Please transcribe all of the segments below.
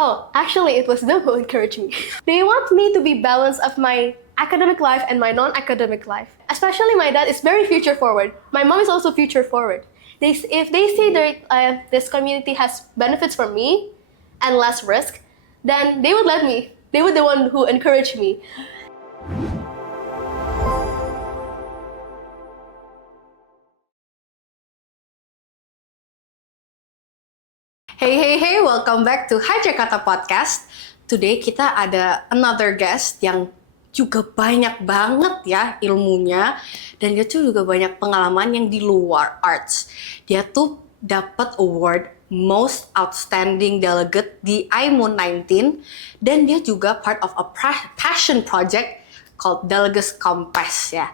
Oh, actually, it was them who encouraged me. They want me to be balanced of my academic life and my non-academic life. Especially my dad is very future forward. My mom is also future forward. If they see that this community has benefits for me and less risk, then they would let me. They were the one who encouraged me. Hey, welcome back to Hai Jakarta Podcast. Today kita ada another guest yang juga banyak banget ya ilmunya, dan dia tuh juga banyak pengalaman yang di luar arts. Dia tuh dapat award Most Outstanding Delegate di IMO 19, dan dia juga part of a passion project called Delegates Compass ya.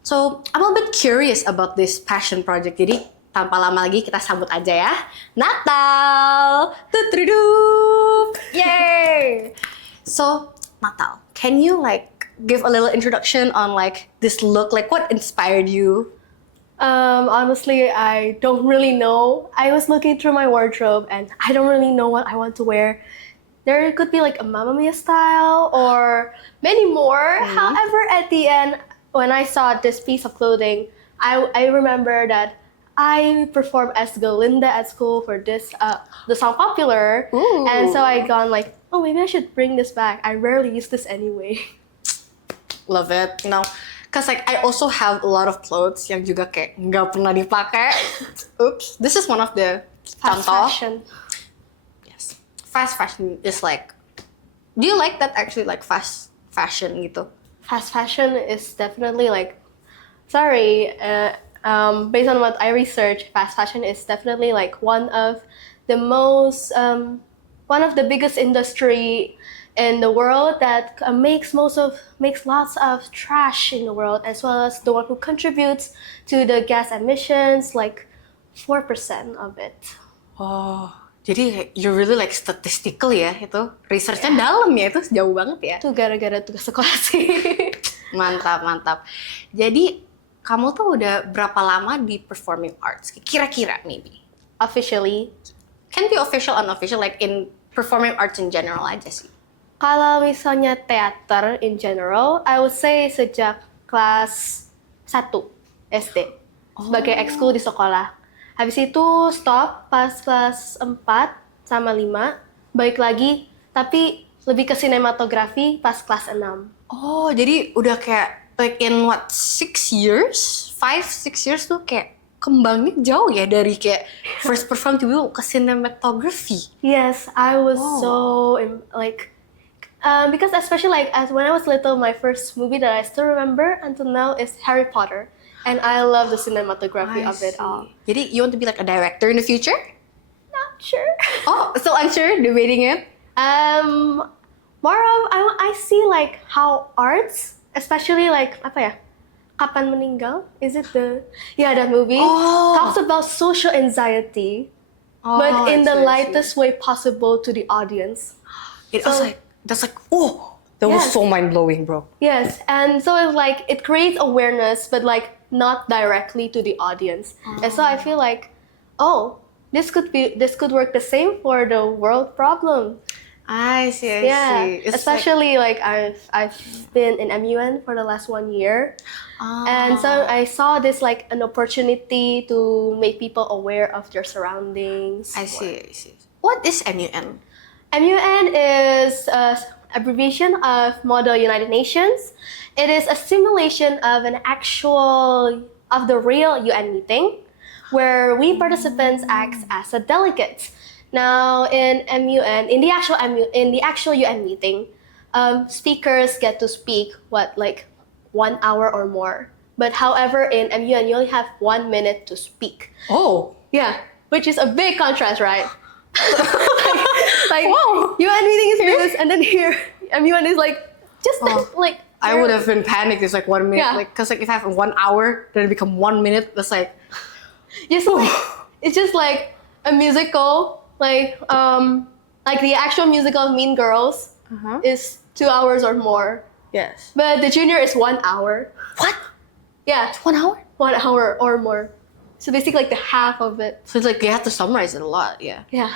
So I'm a bit curious about this passion project. Jadi tanpa lama lagi kita sambut aja ya, Natal. Tutrudup. Yay! So Natal, can you give a little introduction on this look? What inspired you? Honestly, I don't really know. I was looking through my wardrobe and I don't really know what I want to wear. There could be a Mamma Mia style or many more. However, at the end, when I saw this piece of clothing, I remember that I performed as Galinda at school for this the song Popular. Ooh. And so I gone oh, maybe I should bring this back. I rarely use this anyway. Love it, cause I also have a lot of clothes yang juga kayak nggak pernah dipakai. Oops, this is one of the Fast contoh. fashion. Yes, fast fashion is do you like that actually, fast fashion gitu? Fast fashion is definitely based on what I researched, fast fashion is definitely one of the biggest industry in the world that makes lots of trash in the world, as well as the one who contributes to the gas emissions, 4% of it. Oh, jadi you're really statistical ya itu, researchnya dalam ya, itu jauh banget ya. Itu gara-gara tugas sekolah sih. Mantap. Jadi kamu tuh udah berapa lama di performing arts? Kira-kira maybe? Officially. Can be official, unofficial, in performing arts in general aja sih. Kalau misalnya teater in general, I would say sejak kelas 1 SD. Sebagai ekskul di sekolah. Habis itu stop pas kelas 4 sama 5. Balik lagi, tapi lebih ke sinematografi pas kelas 6. Oh, jadi udah kayak in 6 years? 5-6 years tuh kayak kembangnya jauh ya dari kayak first perform tiba-tiba ke cinematography. Yes, I was so because especially as when I was little, my first movie that I still remember until now is Harry Potter, and I love the cinematography of it all. Jadi you want to be a director in the future? Not sure. Oh, still unsure, debating it? More of I see how arts, especially apa ya? Kapan Meninggal? Is it that movie talks about social anxiety, but in the lightest way possible to the audience. It was that was so mind-blowing, bro. Yes, and so it's it creates awareness, but not directly to the audience. And so I feel this could work the same for the world problem. I see. It's especially I've been in MUN for the last 1 year, and so I saw this an opportunity to make people aware of their surroundings. I see. What is MUN? MUN is an abbreviation of Model United Nations. It is a simulation of the real UN meeting, where we participants act as a delegate. Now in MUN, in the actual UN meeting, speakers get to speak 1 hour or more. But however, in MUN you only have 1 minute to speak. Oh, yeah, which is a big contrast, right? Wow. UN meeting is this, and then here MUN is I would have been panicked. It's 1 minute, because if I have 1 hour, then it become 1 minute. That's it's just a musical. The actual musical of Mean Girls is 2 hours or more. Yes. But the junior is 1 hour. What? Yeah. 1 hour? 1 hour or more. So basically the half of it. So it's you have to summarize it a lot, yeah. Yeah.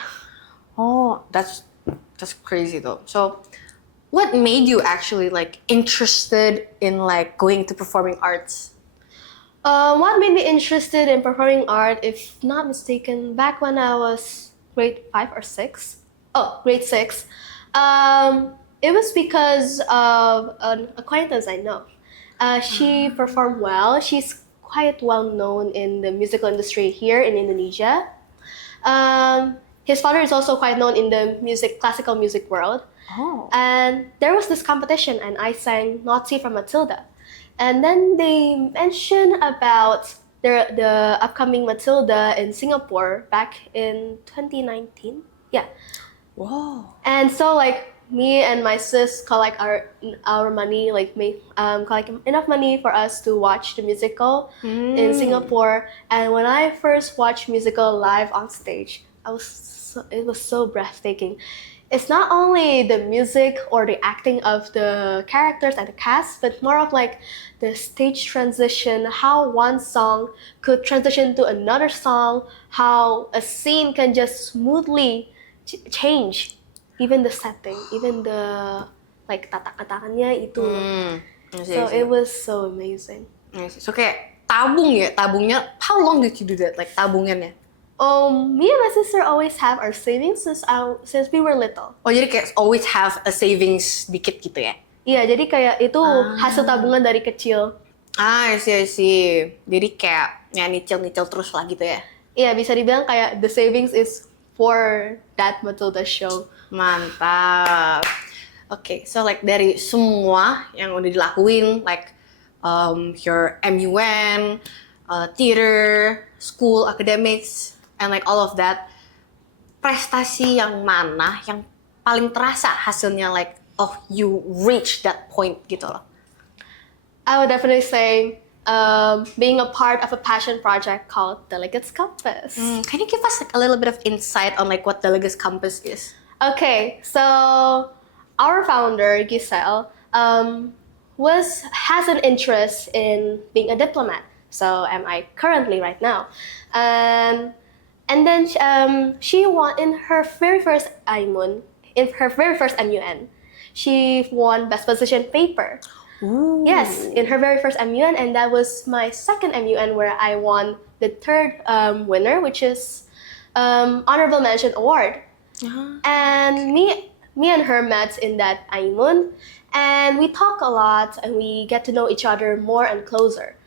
Oh, that's That's crazy though. So, what made you actually like interested in like going to performing arts? What made me interested in performing art, if not mistaken, back when I was grade 5 or 6? Oh, grade 6. It was because of an acquaintance I know. She performed well. She's quite well known in the musical industry here in Indonesia. His father is also quite known in the classical music world. Oh. And there was this competition, and I sang Naughty from Matilda. And then they mentioned about the upcoming Matilda in Singapore back in 2019. Yeah. Whoa. And so like me and my sis collect our money, like make collect enough money for us to watch the musical in Singapore. And when I first watched musical live on stage, it was so breathtaking. It's not only the music or the acting of the characters and the cast, but more of like the stage transition, how one song could transition to another song, how a scene can just smoothly change, even the setting, even the like tatak-tatakannya itu. So it was so amazing. So kayak tabungnya. How long did you do that? Like tabungannya? Me and my sister always have our savings since we were little. Oh jadi kayak always have a savings dikit gitu ya? Iya, jadi kayak itu hasil tabungan dari kecil. I see. Jadi kayak ya nyicil terus lah gitu ya? Iya, bisa dibilang kayak the savings is for that Matilda show. Mantap. Okay, so like dari semua yang udah dilakuin, like your MUN, theater, school, academics, and like all of that, prestasi yang mana yang paling terasa hasilnya like, oh you reach that point gitu loh? I would definitely say being a part of a passion project called Delegates Compass. Can you give us like a little bit of insight on like what Delegates Compass is? Okay, so our founder Giselle has an interest in being a diplomat. So am I currently right now, and then she won in her very first IMUN, in her very first MUN, she won best position paper. Ooh. Yes, in her very first MUN, and that was my second MUN where I won the third winner, which is honorable mention award. And me and her met in that IMUN, and we talk a lot and we get to know each other more and closer.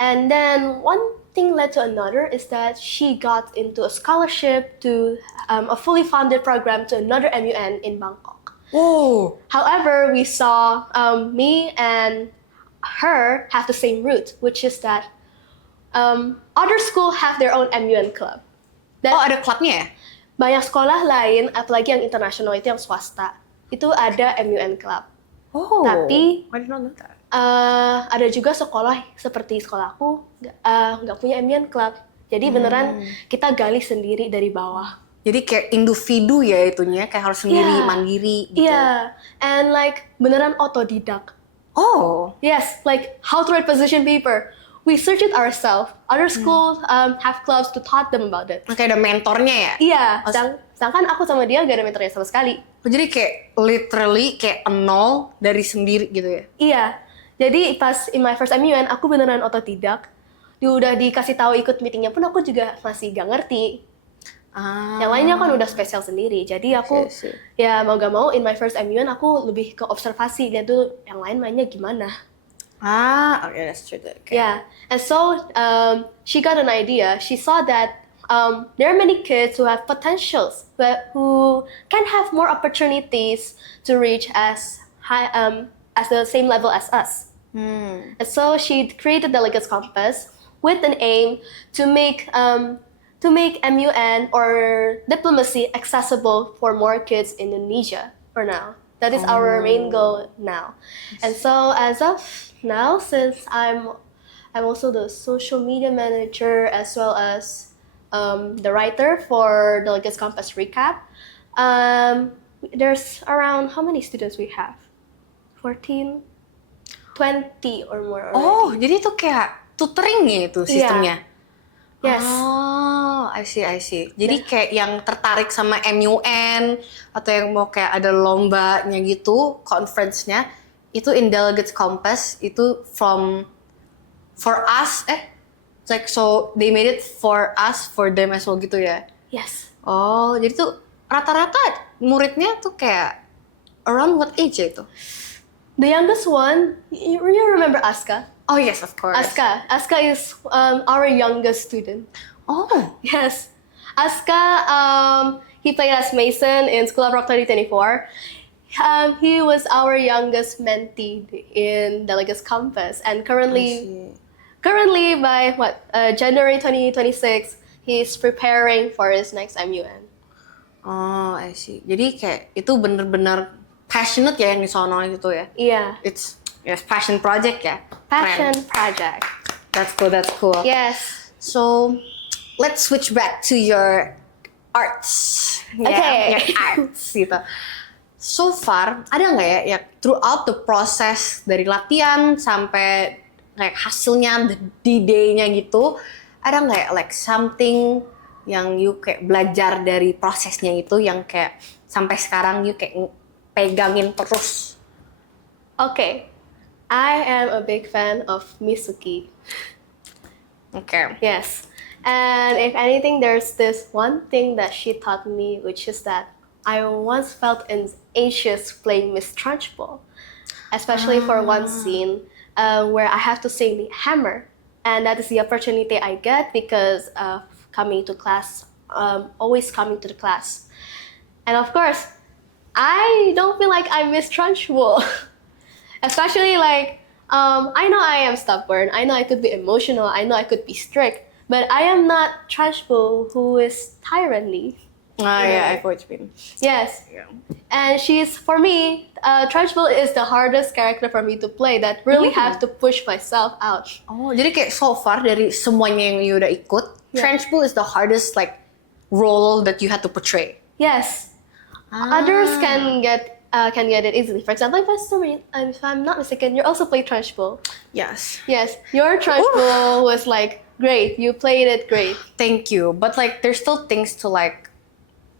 And then one thing led to another is that she got into a scholarship to a fully funded program to another MUN in Bangkok. Whoa. However, we saw me and her have the same route, which is that other schools have their own MUN club. Oh ada klubnya ya? Banyak sekolah lain, apalagi yang internasional itu yang swasta, itu ada MUN club. Oh. Tapi I did not know that. ada juga sekolah seperti sekolahku nggak punya MUN club. Jadi beneran kita gali sendiri dari bawah. Jadi kayak individu ya itunya, kayak harus sendiri, mandiri gitu. Yeah, and like beneran otodidak. Oh. Yes, like how to write position paper. We search it ourselves. Other schools have clubs to taught them about it. Kayak ada mentornya ya? Iya, sedangkan aku sama dia gak ada mentornya sama sekali. Oh, jadi kayak literally kayak nol dari sendiri gitu ya? Iya, jadi pas in my first MUN aku beneran otodidak. Udah dikasih tahu ikut meetingnya pun aku juga masih gak ngerti. Yang lainnya kan udah spesial sendiri. Jadi aku ya mau gak mau in my first MUN aku lebih ke observasi, lihat tuh yang lain mainnya gimana. Okay, that's true. Okay. Yeah, and so she got an idea. She saw that there are many kids who have potentials, but who can have more opportunities to reach as high as the same level as us. And so she created Delegates Compass with an aim to make MUN or diplomacy accessible for more kids in Indonesia for now. That is our main goal now. And so as of now, since I'm also the social media manager as well as the writer for Delegates Compass Recap, there's around how many students we have? 14, 20 or more already. Oh, jadi itu kayak tutoring ya itu sistemnya? Yes. Oh, I see. Jadi kayak yang tertarik sama MUN atau yang mau kayak ada lombanya gitu, conference-nya itu in Delegates Compass itu for us it's like so they made it for us for them as well gitu ya. Yes. Oh, jadi tuh rata-rata muridnya tuh kayak around what age ya itu? The youngest one, you remember Aska? Oh yes, of course. Aska is our youngest student. Oh, Yes. Aska, he played as Mason in School of Rock 2024. He was our youngest mentee in Delegates Compass, and currently by January 2026, he's preparing for his next MUN. Oh, I see. Jadi kayak itu bener-bener passionate ya yang di sono gitu ya. Yeah. It's passion project ya. Passion Keren. project. That's cool. Yes. So, let's switch back to your arts. Okay. Your arts gitu. So far, ada nggak ya throughout the process dari latihan sampai kayak hasilnya, the D-day-nya gitu, ada nggak ya like something yang you kayak belajar dari prosesnya itu yang kayak sampai sekarang you kayak pegangin terus? Okay. I am a big fan of Mitsuki. Okay. Yes. And if anything, there's this one thing that she taught me, which is that I once felt anxious playing Miss Trunchbull, especially for one scene where I have to sing the hammer. And that is the opportunity I get because of coming to class, always coming to the class. And of course, I don't feel like I Miss Trunchbull. Especially like, I know I am stubborn, I know I could be emotional, I know I could be strict, but I am not Trunchbull who is tyranny. Yeah, I know what you mean. Yes. Yeah. And for me, Trunchbull is the hardest character for me to play that really have to push myself out. Oh, jadi kayak so far dari semuanya yang you udah ikut, Trunchbull is the hardest like role that you had to portray. Yes. Others can get it easily. For example, if I'm not mistaken, you also play Trunchbull. Yes. Yes, your Trunchbull was like great. You played it great. Thank you. But like there's still things to like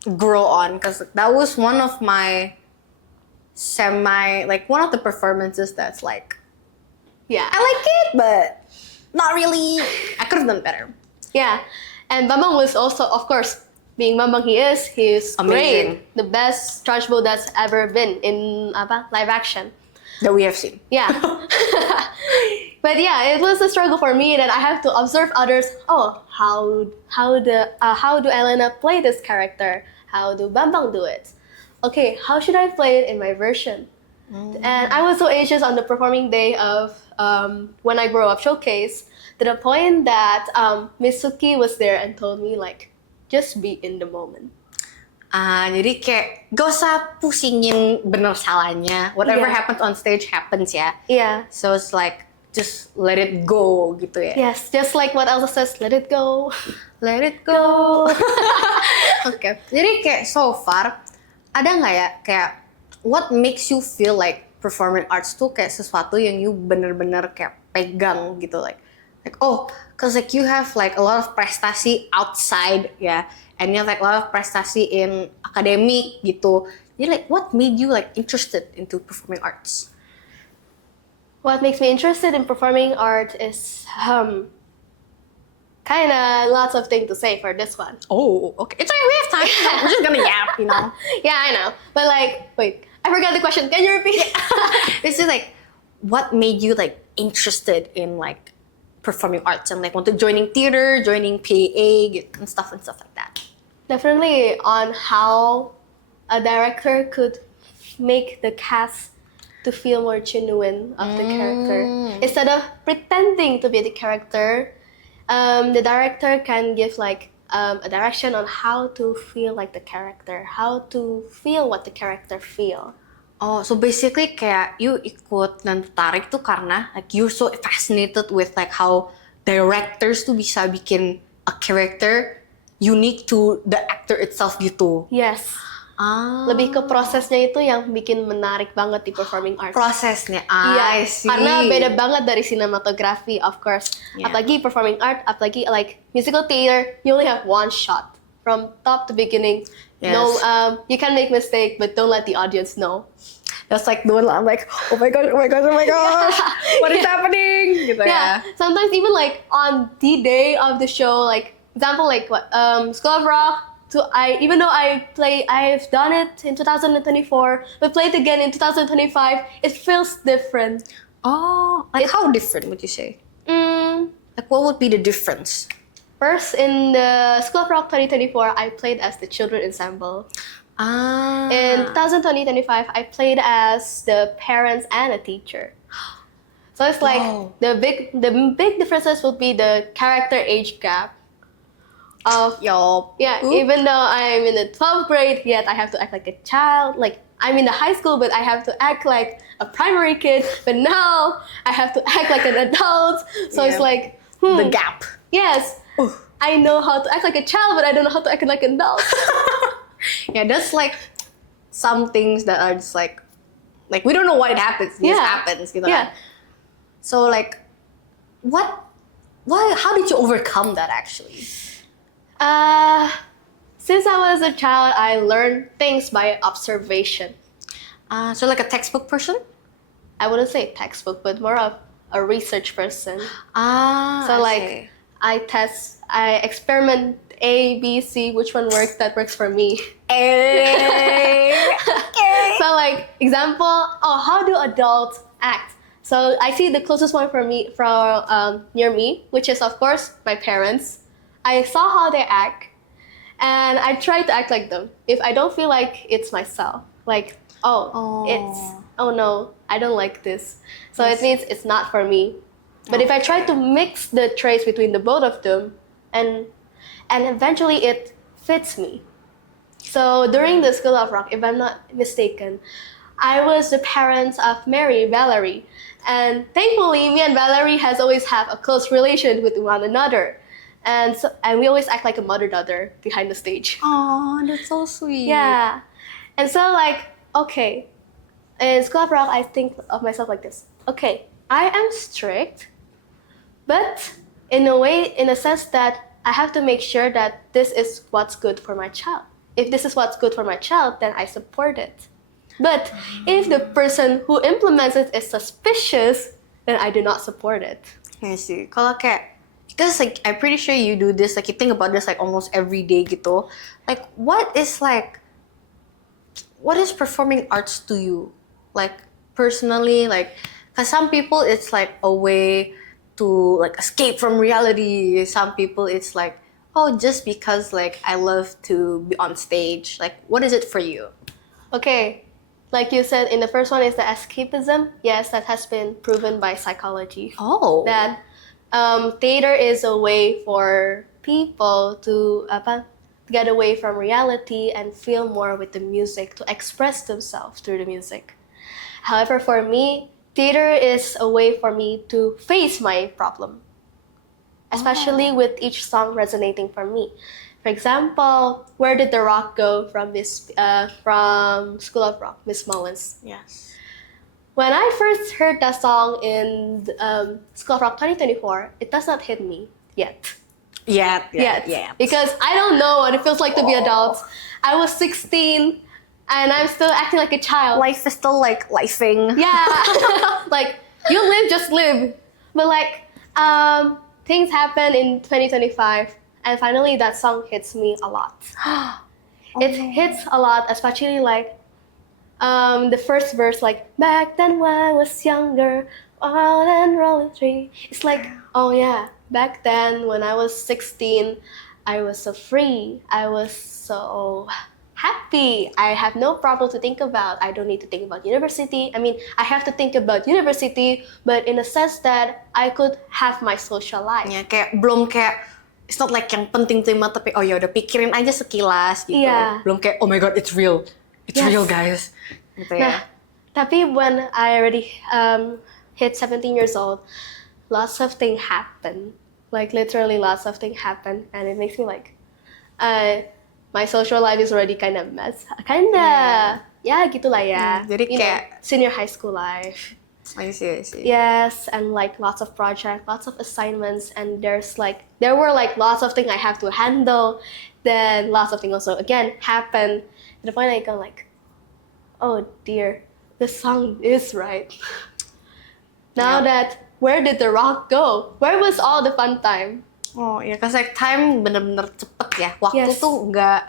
grow on because that was one of my one of the performances that's like Yeah. I like it but not really. I could have done better. Yeah. And Bambang was also, of course, being Bambang he's Amazing. great. The best Trunchbull that's ever been in live action. That we have seen. Yeah. But yeah, it was a struggle for me that I have to observe others. Oh, how do Elena play this character? How do Bambang do it? Okay, how should I play it in my version? And I was so anxious on the performing day of When I Grow Up Showcase to the point that Mitsuki was there and told me like, just be in the moment. Jadi kayak gak usah pusingin bener salahnya. Whatever Yeah. happens on stage happens ya. Yeah. So it's like just let it go gitu ya. Yes, just like what Elsa says, let it go. Let it go. Oke. Jadi kayak so far ada nggak ya kayak what makes you feel like performing arts tuh kayak sesuatu yang you bener-bener kayak pegang gitu like oh, cause like you have like a lot of prestasi outside ya, and you have like a lot of prestasi in academic gitu. Jadi like what made you like interested into performing arts? What makes me interested in performing art is kind of lots of things to say for this one. Oh, okay. It's okay, we have time. We're just gonna yap, you know. Yeah, I know. But like, wait, I forgot the question. Can you repeat? It's just like, what made you like interested in like performing arts and like want to joining theater, joining PA and stuff like that? Definitely on how a director could make the cast to feel more genuine of the character. Instead of pretending to be the character, the director can give like a direction on how to feel like the character, how to feel what the character feel. Oh, so basically kayak you ikut dan tertarik tuh karena like you're so fascinated with like how directors tuh bisa bikin a character unique to the actor itself gitu. Yes. Lebih ke prosesnya itu yang bikin menarik banget di performing arts. Prosesnya, Iya, I see. karena beda banget dari cinematography, of course. Yeah. Apalagi performing art, apalagi like musical theater, you only have one shot from top to beginning. No, Yes. you can make mistake, but don't let the audience know. That's like the one I'm like, oh my gosh, what is happening? Gitu Yeah, sometimes even like on the day of the show, like example like what School of Rock. Even though I've done it in 2024, but played again in 2025. It feels different. Oh, like how different would you say? Mm, Like what would be the difference? First, in the School of Rock 2024, I played as the children ensemble. In 2025, I played as the parents and a teacher. So it's like Wow. the big differences would be the character age gap. Yup. Yeah, even though I'm in the 12th grade, yet I have to act like a child. Like I'm in the high school, but I have to act like a primary kid. But now I have to act like an adult. So Yeah. it's like The gap. Yes, I know how to act like a child, but I don't know how to act like an adult. Yeah, that's like some things that are just like we don't know why it happens. It just happens, gitu Yeah. kan. So like, how did you overcome that actually? Since I was a child, I learned things by observation. So like a textbook person? I wouldn't say textbook, but more of a research person. So So like, I experiment A, B, C, which one works, that works for me. So like, example, how do adults act? So I see the closest one for me, near me, which is of course my parents. I saw how they act, and I try to act like them. If I don't feel like it's myself, like, oh no, I don't like this. So Yes. it means it's not for me. But if I try to mix the traits between the both of them, and eventually it fits me. So during the School of Rock, if I'm not mistaken, I was the parents of Mary, Valerie. And thankfully, me and Valerie has always have a close relation with one another. And we always act like a mother-daughter behind the stage. Oh, that's so sweet. Yeah. And so like, okay, in School of Rock, I think of myself like this. Okay, I am strict, but in a sense that I have to make sure that this is what's good for my child. If this is what's good for my child, then I support it. But if the person who implements it is suspicious, then I do not support it. I see. Kalau kayak, because like I'm pretty sure you do this, like you think about this like almost every day gitu. Like what is performing arts to you? Like personally, like, cause some people it's like a way to like escape from reality. Some people it's like, oh, just because like I love to be on stage. Like, what is it for you? Okay, like you said, in the first one is the escapism. Yes, that has been proven by psychology. Oh. That theater is a way for people to get away from reality and feel more with the music, to express themselves through the music. However, for me, theater is a way for me to face my problem, especially with each song resonating for me. For example, Where Did the Rock Go from School of Rock, Miss Mullins. Yes. When I first heard that song in School of Rock 2024, it does not hit me yet. Yeah. Because I don't know what it feels like to be adults. I was 16 and I'm still acting like a child. Life is still like lifing. Yeah, like you live, just live. But like things happen in 2025, and finally that song hits me a lot. It hits a lot, especially like the first verse, like back then when I was younger, wild and rolling free. It's like, oh yeah, back then when I was 16, I was so free. I was so happy. I have no problem to think about. I don't need to think about university. I mean, I have to think about university, but in a sense that I could have my social life. Ya, kayak belum kayak it's not like yang penting terima, tapi oh ya udah pikirin aja sekilas gitu. Iya. Belum kayak oh my god it's real. It's Yes. real guys. Gitu Nah, ya. tapi when I already hit 17 years old, lots of things happen. Like literally lots of things happen, and it makes me like, my social life is already kind of mess. Ya gitulah ya. Jadi You know, kayak- senior high school life. I see. Yes, and like lots of projects, lots of assignments, and there were like lots of things I have to handle. Then lots of things also again happen to the point I go like, oh dear, the song is right. Now that where did the rock go? Where was all the fun time? Oh ya, cause like time bener-bener cepet ya. Waktu Yes. tuh nggak,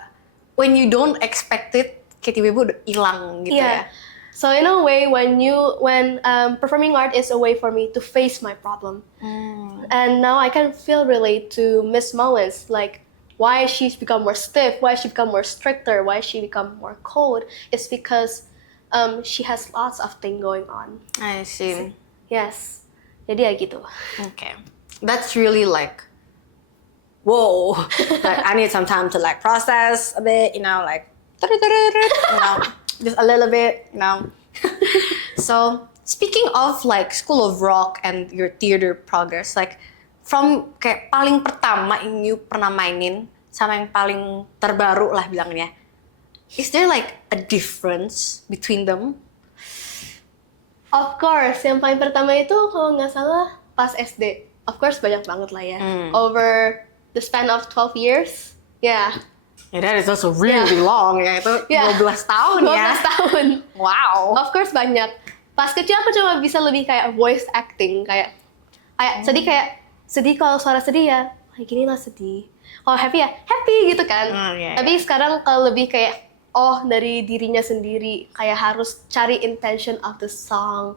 when you don't expect it, kayak tiba-tiba udah hilang gitu ya. So in a way, when performing art is a way for me to face my problem, and now I can feel relate to Miss Mullins, like why she's become more stiff, why she become more stricter, why she become more cold. It's because she has lots of things going on. I see. Yes, jadi ya gitu. Okay, that's really like, whoa. Like I need some time to like process a bit, you know, like, just a little bit, you know. So speaking of like School of Rock and your theater progress, like from kayak paling pertama yang you pernah mainin sama yang paling terbaru lah bilangnya, is there like a difference between them? Of course, yang paling pertama itu kalau nggak salah pas SD. Of course banyak banget lah ya. Over the span of 12 years, yeah. Yeah, that is also really long ya, itu 12 tahun 12 ya. tahun. Wow. Of course banyak. Pas kecil aku cuma bisa lebih kayak voice acting, kayak sedih kalau suara sedih ya, kayak gini lah sedih. Kalau happy ya happy gitu kan. Yeah. Tapi sekarang kalau lebih kayak dari dirinya sendiri, kayak harus cari intention of the song,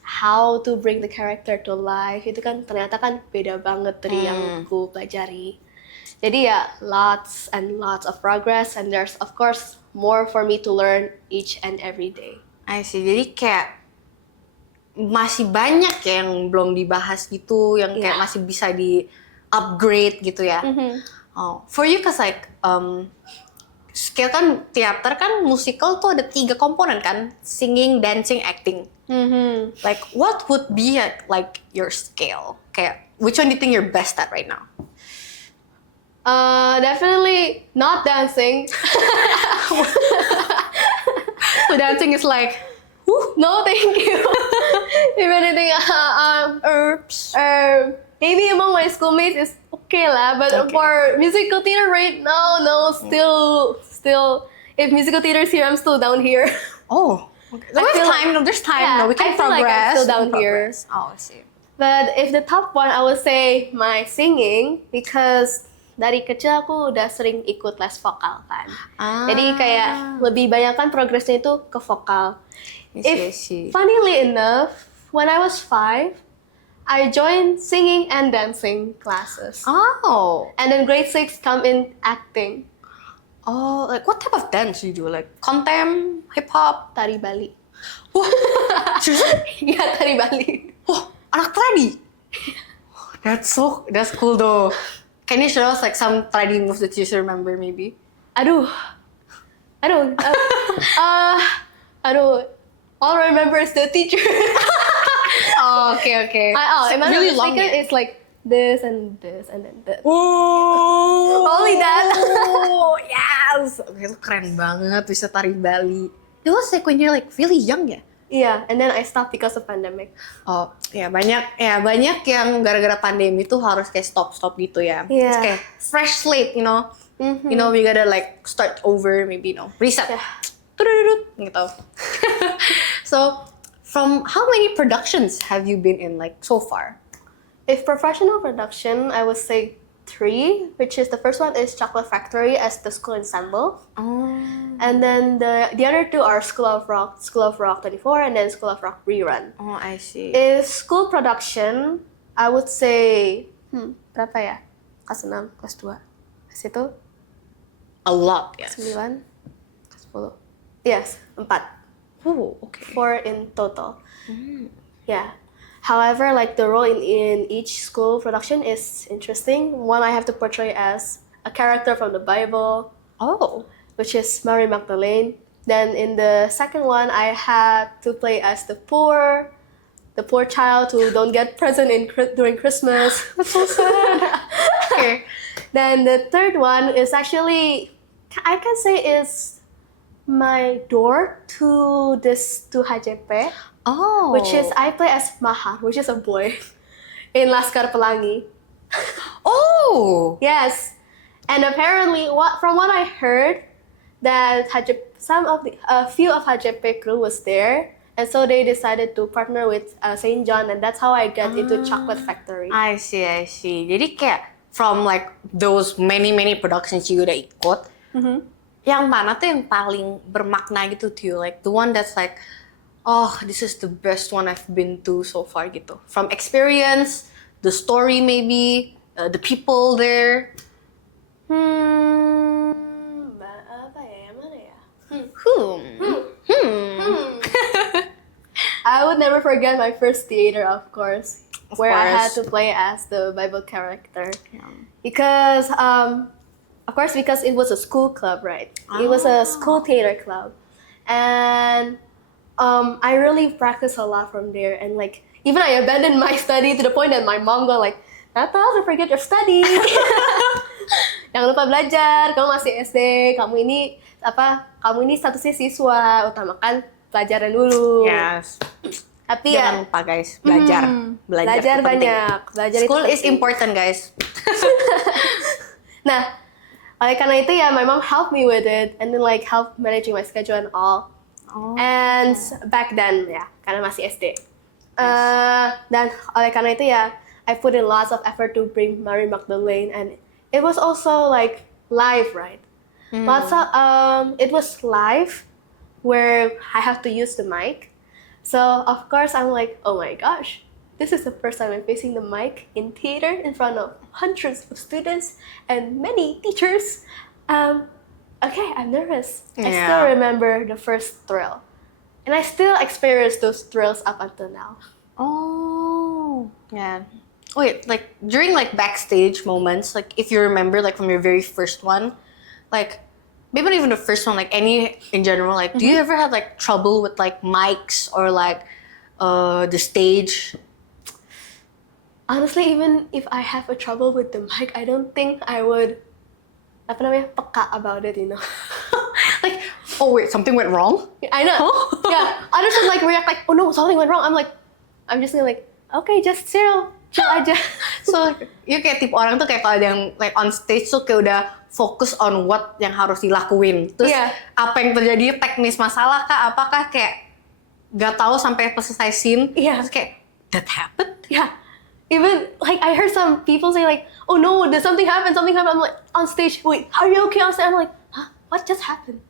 how to bring the character to life, itu kan ternyata kan beda banget dari yang aku pelajari. Jadi ya lots and lots of progress, and there's of course more for me to learn each and every day. I see. Jadi kayak masih banyak yang belum dibahas gitu, yang kayak masih bisa di upgrade gitu ya. Oh, for you cause like skill kan teater kan musical tuh ada 3 komponen kan, singing, dancing, acting. Like what would be like your skill? Kayak which one do you think you're best at right now? Definitely not dancing. So dancing is like, No, thank you. If anything, maybe among my schoolmates is okay lah, but Okay. for musical theater right now, no, still. If musical theater is here, I'm still down here. oh, okay. I feel like- There's time, Yeah, no, we can I feel like I'm progress. still down we can here. progress. Oh, I see. But if the top one, I would say my singing, because dari kecil aku udah sering ikut les vokal kan. Jadi kayak lebih banyak kan progresnya itu ke vokal. I see. Funnily enough, when I was 5, I joined singing and dancing classes. Oh, And then grade 6 come in acting, oh, like what type of dance you do? Like contem, hip hop? tari Bali. Wah, seriously? Iya, tari Bali. Wah, anak tradi. That's cool though. Can you show us like some tradi moves that you still remember maybe? Aduh. All I remember is the teacher. Oh, okay. If I'm really not long. mistaken, it's like this and this and then this. Oh, Only that. Oh, yes. Oke, itu keren banget bisa tari Bali. It was like when you're like really young ya? Yeah, and then I stopped because of pandemic. Oh, ya banyak yang gara-gara pandemi tuh harus kayak stop gitu ya. Iya. It's kayak fresh slate, you know. You know, we gotta like start over, maybe, you know, reset. Yeah. Tudududut, gitu. So, from how many productions have you been in like so far? If professional production, I would say 3, which is the first one is Chocolate Factory as the school ensemble. Oh. And then the other 2 are School of Rock 24, and then School of Rock Rerun. Oh, I see. If school production, I would say, berapa ya? Kelas 6, kelas 2. Kelas itu, A lot, yes. 9, kelas 10. Yes, 4. Oh, okay. 4 in total. Yeah. However, like the role in each school production is interesting. One I have to portray as a character from the Bible, Oh. which is Mary Magdalene. Then in the second one, I had to play as the poor child who don't get present during Christmas. That's so sad. Okay. Then the third one is actually I can say is my door to HJP, Oh. which is I play as Mahar, which is a boy in Laskar Pelangi. Oh. Yes, and apparently, from what I heard, that a few of HJP crew was there, and so they decided to partner with Saint John, and that's how I get into Chocolate Factory. I see. Jadi kayak from like those many productions you udah ikut, yang mana tuh yang paling bermakna gitu to you? Like the one that's like, oh, this is the best one I've been to so far gitu. From experience, the story maybe, the people there. Apa ya? Yang mana ya? I would never forget my first theater, of course, where I had to play as the Bible character. Yeah. Because, of course, because it was a school club, right? It was a school theater club. And I really practiced a lot from there. And like, even I abandoned my study to the point that my mom got like, Nata, don't forget your study. Jangan lupa belajar, kamu masih SD, kamu ini statusnya siswa, utamakan pelajaran dulu. Yes. Tapi Jangan lupa guys, belajar belajar itu penting. banyak, belajar School itu is penting. important guys. Nah, oleh karena itu ya, my mom helped me with it, and then like help managing my schedule and all. And back then ya, karena masih SD. Dan oleh karena itu ya, I put in lots of effort to bring Mary Magdalene, and it was also like live, right? Lots of it was live, where I have to use the mic. So of course I'm like, oh my gosh, this is the first time I'm facing the mic in theater in front of hundreds of students and many teachers. Okay, I'm nervous. I still Yeah. remember the first thrill, and I still experience those thrills up until now. Oh, yeah. Wait, like during like backstage moments, like if you remember like from your very first one, like maybe not even the first one, like any in general, like do you ever have like trouble with like mics or like the stage? Honestly, even if I have a trouble with the mic, I don't think I would peka about it, you know. Like, oh wait, something went wrong? I know. Yeah, others would like react like, oh no, something went wrong. I'm just gonna like, okay, just chill aja. So, you kayak tipe orang tuh kayak kalau ada yang like on stage tuh kayak udah fokus on what yang harus dilakuin. Terus Iya. apa yang terjadi, teknis masalah kah, apakah kayak gak tahu sampai selesai scene. Iya. Terus kayak, that happened? Yeah. Even like I heard some people say like, oh no, did something happen? I'm like on stage. Wait, are you okay on stage? I'm like, huh? What just happened?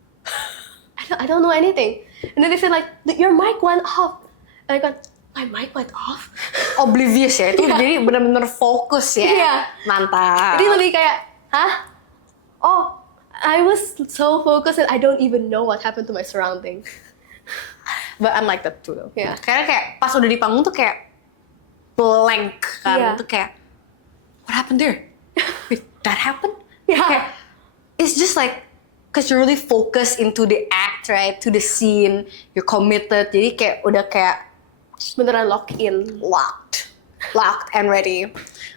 I don't know anything. And then they said like, your mic went off. And I go, my mic went off? Oblivious ya, itu Iya. jadi benar-benar fokus ya. Iya. Mantap. Jadi lebih kayak, hah? Oh, I was so focused and I don't even know what happened to my surrounding. But I'm like that too though. Iya. Karena kayak pas udah di panggung tuh kayak blank kan. Iya. Tuh kayak, what happened there? Wait, that happened? Yeah. Kayak, it's just like, cause you're really focused into the act, right? To the scene, you're committed. Jadi kayak udah kayak Beneran lock in. locked and ready.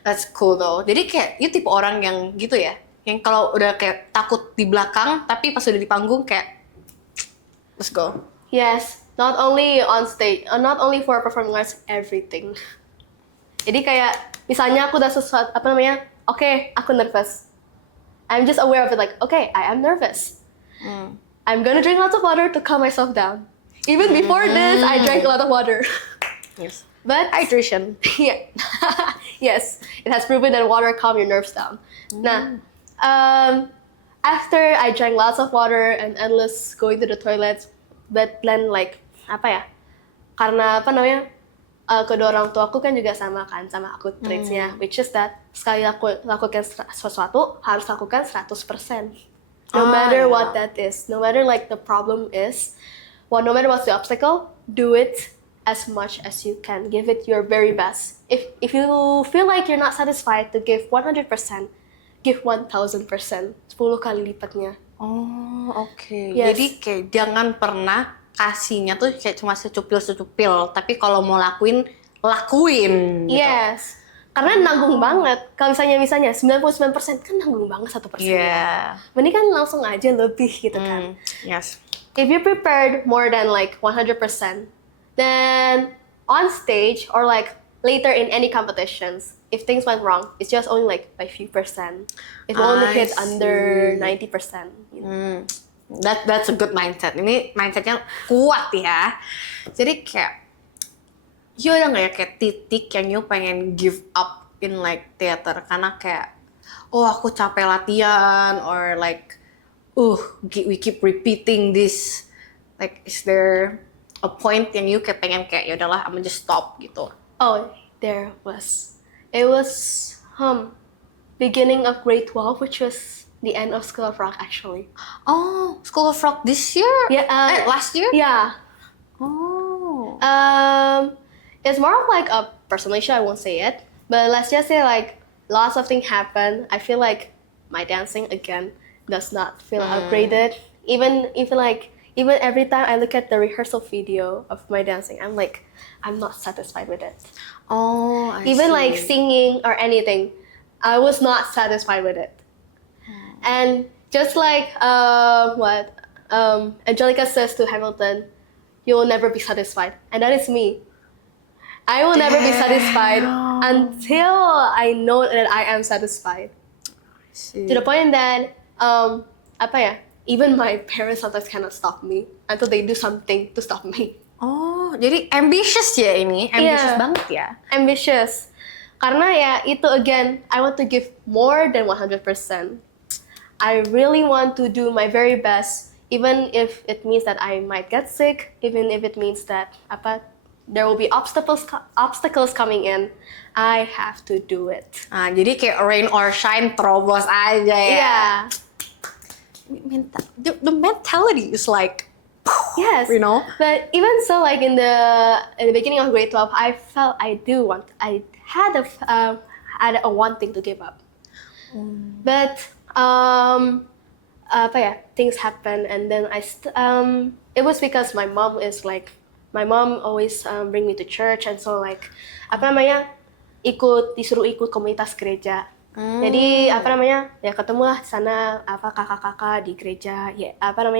That's cool though. Jadi kayak you tipe orang yang gitu ya, yang kalau udah kayak takut di belakang, tapi pas udah di panggung kayak let's go. Yes, not only on stage, not only for performing arts, everything. Jadi kayak misalnya aku udah sesuatu okay, aku nervous. I'm just aware of it like, okay, I am nervous. I'm gonna drink lots of water to calm myself down. Even before this, I drank a lot of water. Yes. But Hydration. yeah, yes, it has proven that water calm your nerves down. Nah, after I drank lots of water and endless going to the toilets, but then like karena kedua orang tua aku kan juga sama kan sama aku traitsnya, which is that sekali aku lakukan sesuatu harus lakukan 100%. No matter what that is, no matter like the problem is, no matter what's the obstacle, do it as much as you can. Give it your very best. If you feel like you're not satisfied to give 100%, give 1000%. 10 kali lipatnya. Oh, oke. Yes. Jadi kayak jangan pernah kasihnya tuh kayak cuma secupil, tapi kalau mau lakuin, lakuin. Gitu. Yes. Karena nanggung banget. Kalau misalnya 99% kan nanggung banget 1%. Yeah. Mending kan langsung aja lebih gitu kan. Yes. If you prepared more than like 100%, then on stage or like later in any competitions, if things went wrong, it's just only like by few percent. It will only I hit under see. 90%. You know? That's a good mindset. Ini mindsetnya kuat ya. Jadi kayak, you ada nggak ya kayak titik yang you pengen give up in like theater karena kayak, oh aku capek latihan or like, we keep repeating this. Like, is there a point yang you kayak pengen kayak, ya udahlah, I'm just stop gitu. Oh, there was. It was beginning of grade 12, which was the end of School of Rock actually. Oh, School of Rock this year? Yeah. Last year? Yeah. Oh. It's more of like a personal issue. I won't say it, but let's just say like lots of things happen. I feel like my dancing again does not feel upgraded. Even every time I look at the rehearsal video of my dancing, I'm like, I'm not satisfied with it. Oh, I Even see. like singing or anything, I was not satisfied with it. And just like what Angelica says to Hamilton, you will never be satisfied, and that is me. I will never be satisfied until I know that I am satisfied. See. To the point that even my parents sometimes cannot stop me until they do something to stop me. Oh, jadi ambitious ya ini, ambitious Yeah. banget ya. Ambitious. Karena ya itu again, I want to give more than 100%. I really want to do my very best, even if it means that I might get sick, even if it means that there will be obstacles coming in. I have to do it. Nah, jadi kayak rain or shine, terobos aja ya. Yeah. The mentality is like, Yes. you know. But even so, like in the beginning of grade 12, I felt I had a wanting to give up. But things happen, and then it was because my mom always bring me to church, and so like disuruh ikut komunitas gereja. Jadi ya ketemulah di sana kakak-kakak di gereja, ya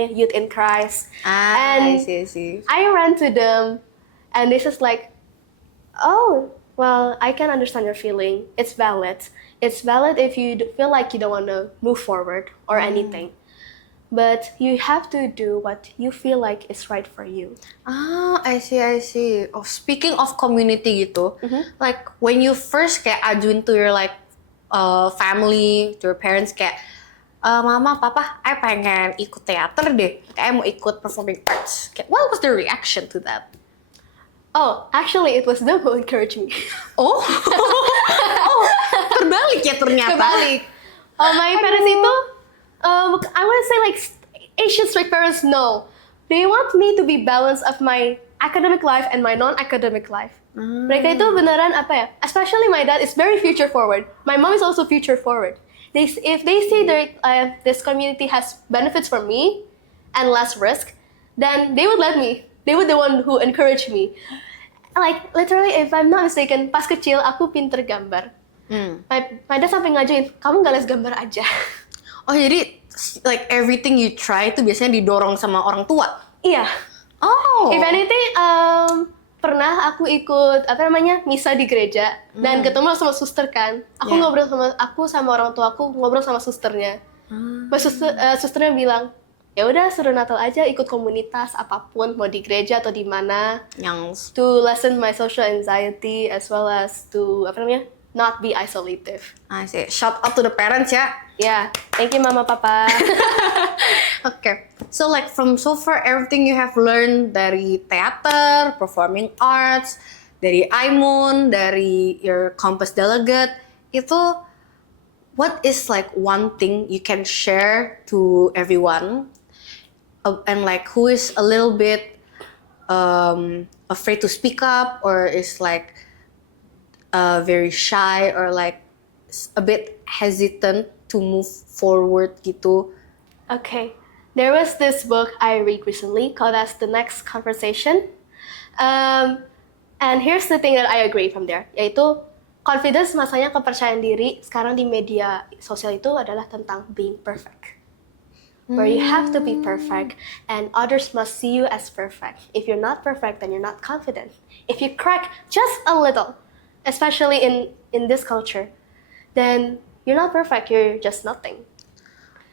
Youth in Christ. And I see. I ran to them, and this is like, oh, well, I can understand your feeling. It's valid. It's valid if you feel like you don't want to move forward or anything. But you have to do what you feel like is right for you. I see. Oh, speaking of community gitu, like when you first kayak ajuin to your like family, to your parents kayak, mama, papa, I pengen ikut teater deh, kayak mau ikut performing arts. Kayak, what was the reaction to that? Oh, actually, it was them who encouraged me. Oh, terbalik ya ternyata. Kebalik. My parents itu, I want to say like Asian strict parents, no. They want me to be balanced of my academic life and my non-academic life. Mereka itu beneran especially my dad is very future forward. My mom is also future forward. If they say that this community has benefits for me and less risk, then they would let me. They were the one who encouraged me. Like literally, if I'm not mistaken, pas kecil aku pinter gambar. My dad sampai ngajuin, kamu nggak les gambar aja. Oh, jadi like everything you try itu biasanya didorong sama orang tua? Iya. Oh. If anything, pernah aku ikut misa di gereja dan ketemu sama suster kan. Aku sama orang tua aku ngobrol sama susternya. Susternya bilang, ya udah suruh Natal aja ikut komunitas apapun, mau di gereja atau di mana, to lessen my social anxiety as well as to not be isolative. I see. Shout out to the parents ya. Yeah, thank you mama papa. Okay, so like from so far everything you have learned dari theater, performing arts, dari Aimun, dari your Compass delegate, itu what is like one thing you can share to everyone, and like who is a little bit afraid to speak up or is like very shy or like a bit hesitant to move forward gitu? Okay, there was this book I read recently called as The Next Conversation. And here's the thing that I agree from there, yaitu confidence, masanya kepercayaan diri sekarang di media sosial itu adalah tentang being perfect. Where you have to be perfect and others must see you as perfect. If you're not perfect, then you're not confident. If you crack just a little, especially in this culture, then you're not perfect, you're just nothing.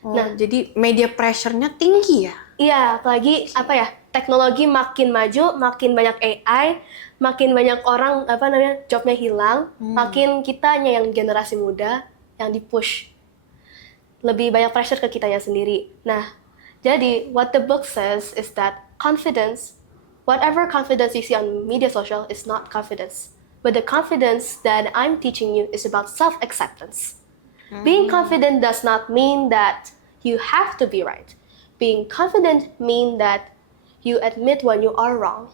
Nah, jadi media pressure-nya tinggi ya? Iya, apalagi teknologi makin maju, makin banyak AI, makin banyak orang jobnya hilang, makin kitanya yang generasi muda yang di-push. Lebih banyak pressure ke kitanya sendiri. Nah, jadi what the book says is that confidence, whatever confidence you see on media social is not confidence. But the confidence that I'm teaching you is about self-acceptance. Being confident does not mean that you have to be right. Being confident means that you admit when you are wrong.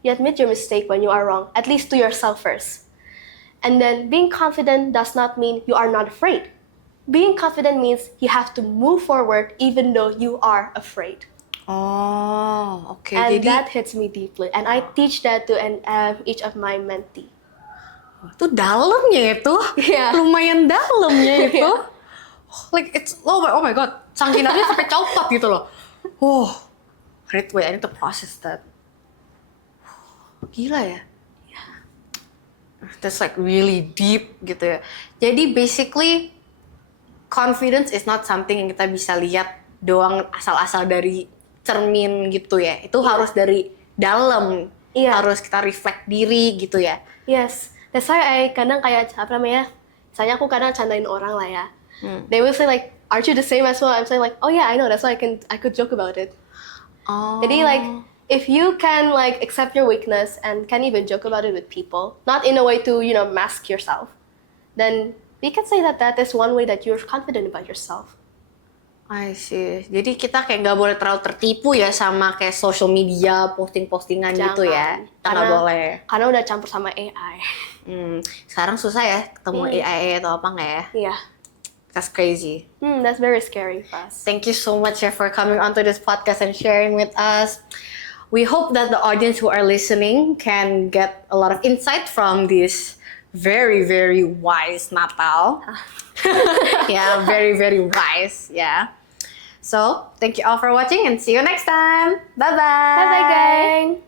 You admit your mistake when you are wrong, at least to yourself first. And then being confident does not mean you are not afraid. Being confident means you have to move forward even though you are afraid. Oh, oke. And Jadi that hits me deeply. And I teach that to each of my mentee. itu dalamnya itu, Iya. lumayan dalamnya itu. Like it's oh my god, sangkinarnya sampai copot gitu loh. Wait, I need to process that. Gila ya. That's like really deep gitu ya. Jadi basically confidence is not something yang kita bisa lihat doang asal-asal dari cermin gitu ya. Itu harus dari dalam. Iya. Harus kita reflect diri gitu ya. Yes, that's why I kadang kayak misalnya aku kadang candain orang lah ya. They will say like, aren't you the same as well? I'm saying like, oh yeah, I know. That's why I could joke about it. Oh. Jadi like, if you can like accept your weakness and can even joke about it with people, not in a way to mask yourself, then we can say that that is one way that you're confident about yourself. I see. Jadi kita kayak nggak boleh terlalu tertipu ya sama kayak social media, posting-postingan gitu ya. Kita nggak boleh. Karena udah campur sama AI. Sekarang susah ya ketemu AI atau apa nggak ya? Iya. That's crazy. That's very scary for us. Thank you so much ya for coming onto this podcast and sharing with us. We hope that the audience who are listening can get a lot of insight from this very, very wise Natal. Yeah, very, very wise. Yeah. So, thank you all for watching and see you next time. Bye-bye. Bye-bye, gang.